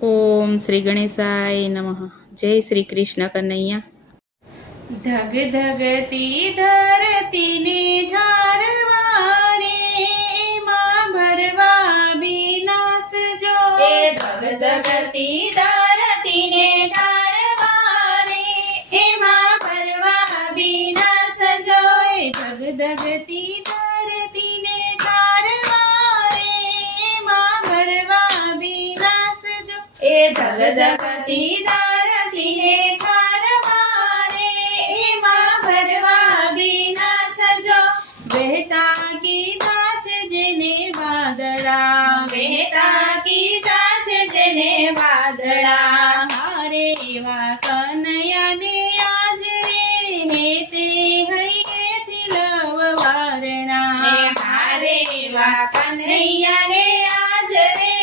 ઓમ શ્રી ગણેશાય નમઃ. જય શ્રી કૃષ્ણ કનૈયા. ધગ ધગતી ધરતીને ઢારવારે, એમાં ભરવા વિનાશ જો. ધગ ધગતી ધરતીને ઢારવારે, એમાં ભરવા વિનાશ જો. ધગ ધગતી ધરતીને ઢારવારે, એમાં ભરવા વિનાશ જો. ધગ ધગતી ધરતીને ઢારવારે, એમાં ભરવા વિનાશ જો. વહેતા કીધા છે જેને વાદળા, વહેતા કીધા છે જેને વાદળા. હારે એવા કનૈયાને આજ રે, હે તે હૈયેથી લવ વારણા. હારે એવા કનૈયાને આજ રે,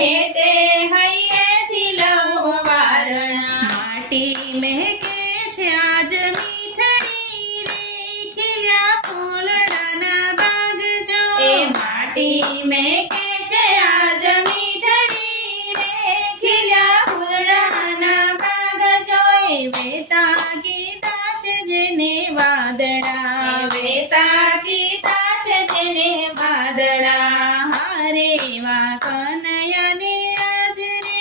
હે તે હૈયેથી લવ વારણા. માટી મહેકે છે આજ મીઠડી રે, ખીલ્યા ફૂલડાના બાગ જો. માટી મહેકે છે આજ મીઠડી રે, ખીલ્યા ફૂલડાના બાગ જો. વેતા કીધા છે જેને વાદળા, વેતા કીધા છે જેને વાદળા. હારે એવા કનૈયાને આજ રે,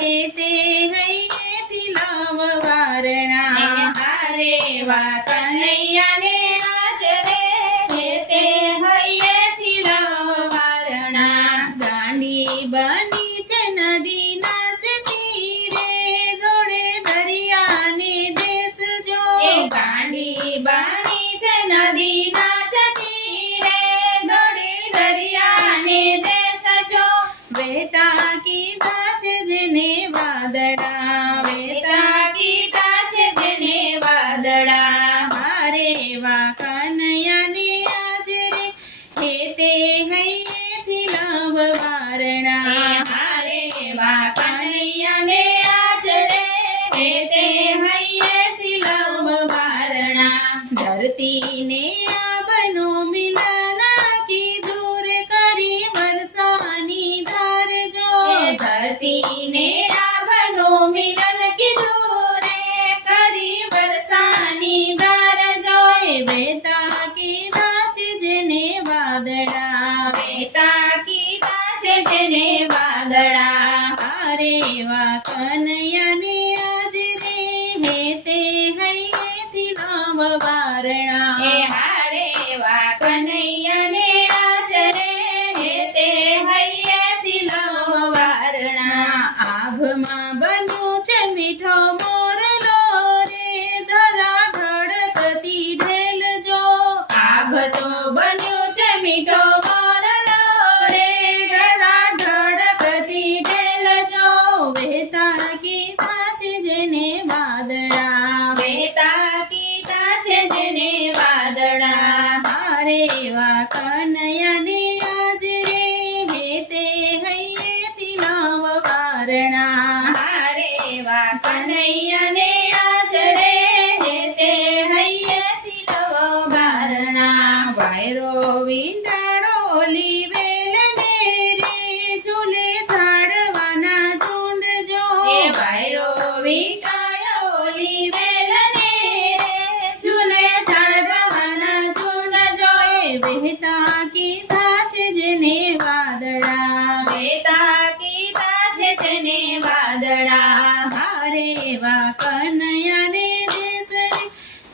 હે તે હૈયેથી લવ વારણા. હારે એવા કનૈયાને આજ રે, હે તે હૈયેથી લવ વારણા. દાંડી બની છે નદી નાચતી રે, દોડે દરિયાને દેશ જો. દાંડી બની છે નદી નાચતી રે, દોડે દરિયાને દેશ જો. વહેતા કીધા છે જેને વાદળા, વહેતા કીધા છે જેને વાદળા. હારે એવા કનૈયાને આજ રે, હે તે હૈયેથી લવ વારણા. હારે એવા કનૈયાને આજ રે, હે તે હૈયેથી લવ વારણા. ધરતીને આબનું મિલન કીધું રે, કરી વરસાની ધાર જો. ધરતીને આબનું મિલન કીધું રે, કરી વરસાની ધાર જો. વેતા કીધા છે જેને વાદળા, વેતા કીધા છે જેને વાદળા. હારે એવા કનૈયાને આજ રે, હે તે હૈયેથી લવ વારણા. હારે એવા કનૈયાને આજ રે, હે તે હૈયેથી લવ વારણા. આભમાં બન્યું છે મીઠો મોરલો રે, ધરા ધડકતી ઢેલ જો. આભ તો બન્યું છે મીઠો મોરલો રે, ધરા ધડકતી ઢેલ જો. વહેતા કીધા છે જેને વાદળા, વહેતા કીધા છે જેને વાદળા. હારે એવા કનૈયાને આજ રે, હે તે હૈયેથી લવ વારણા. હારે એવા કનૈયાને આજ રે, હે તે હૈયેથી લવ વારણા. વાયરો વીંટાળો ઓલી વેલને રે, ઝૂલે ઝાડવાના ઝુંડ જો. વાયરો વીંટાળો ઓલી વેલને રે, ઝૂલે ઝાડવાના ઝુંડ જો. વહેતા કીધા છે જેને વાદળા, વહેતા કીધા છે જેને વાદળા. હારે એવા કનૈયાને દેશ રે,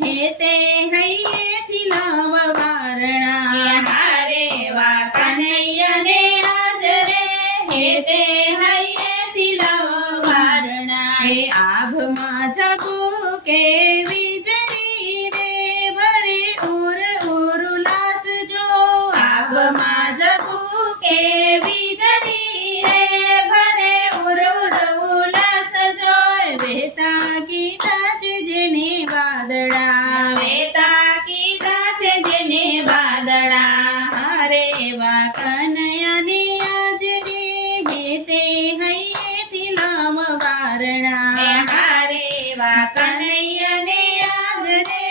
હે તે હૈયેથી લવ વારણા. હારે એવા કનૈયાને આજ રે, હે તે હૈયેથી લવ વારણા. હે આભમાં ઝબૂકે વીજળી રે, ભરે ઉર ઉલ્લાસ જો. આભમાં ઝબૂકે વીજળી રે, ભરે ઉર ઉલ્લાસ જો. વહેતા કીધા છે જેને વાદળા, વહેતા કીધા છે જેને વાદળા. હારે એવા કનૈયાને આજ રે, હે તે હૈયેથી લવ વારણા. હારે એવા કનૈયાને આજ રે,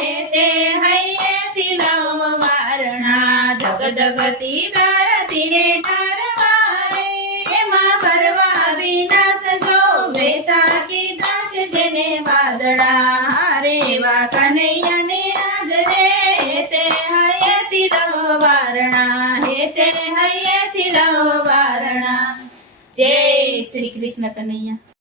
હે તે હૈયેથી લવ વારણા. ધગ ધગતી ધરતીને ઢારવારે, એમાં ભરવા વિનાશ વાદળા રેવા કનૈયાને આજ રે તે હૈયેથી લવ વારણા હે તે હૈયેથી લવ વારણા. જય શ્રી કૃષ્ણ કનૈયા.